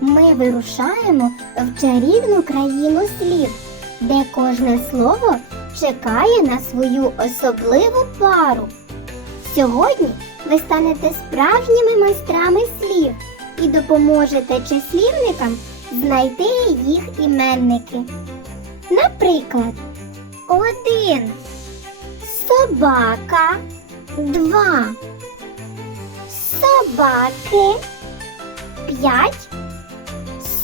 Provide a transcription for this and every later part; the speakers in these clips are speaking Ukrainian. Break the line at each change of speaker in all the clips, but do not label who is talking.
ми вирушаємо в чарівну країну слів, де кожне слово чекає на свою особливу пару. Сьогодні ви станете справжніми майстрами слів і допоможете числівникам знайти їх іменники. Наприклад, один собака, два собаки, п'ять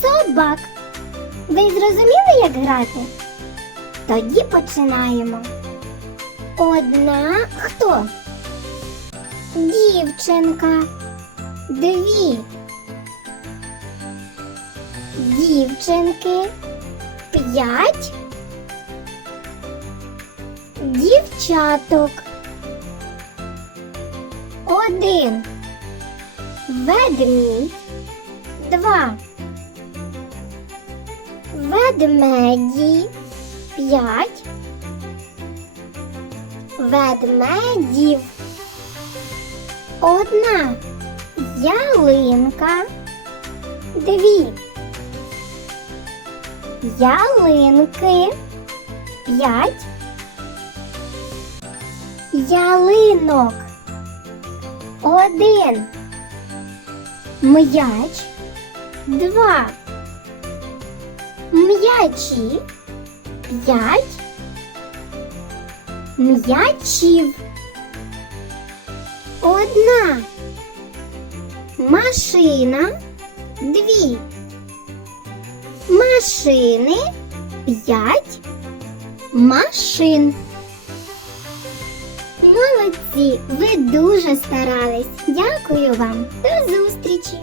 собак. Ви зрозуміли, як грати? Тоді починаємо. Одна хто? Дівчинка. Дві. Дівчинки. П'ять. Дівчаток. Один. Ведмідь. Два. Ведмеді. П'ять. Ведмедів. Одна. Ялинка. Дві. Ялинки. П'ять. Ялинок. Один. М'яч. Два. М'ячі. П'ять. М'ячів. Одна. Машина. Дві. Машини. П'ять. Машин. Молодці! Ви дуже старались. Дякую вам. До зустрічі!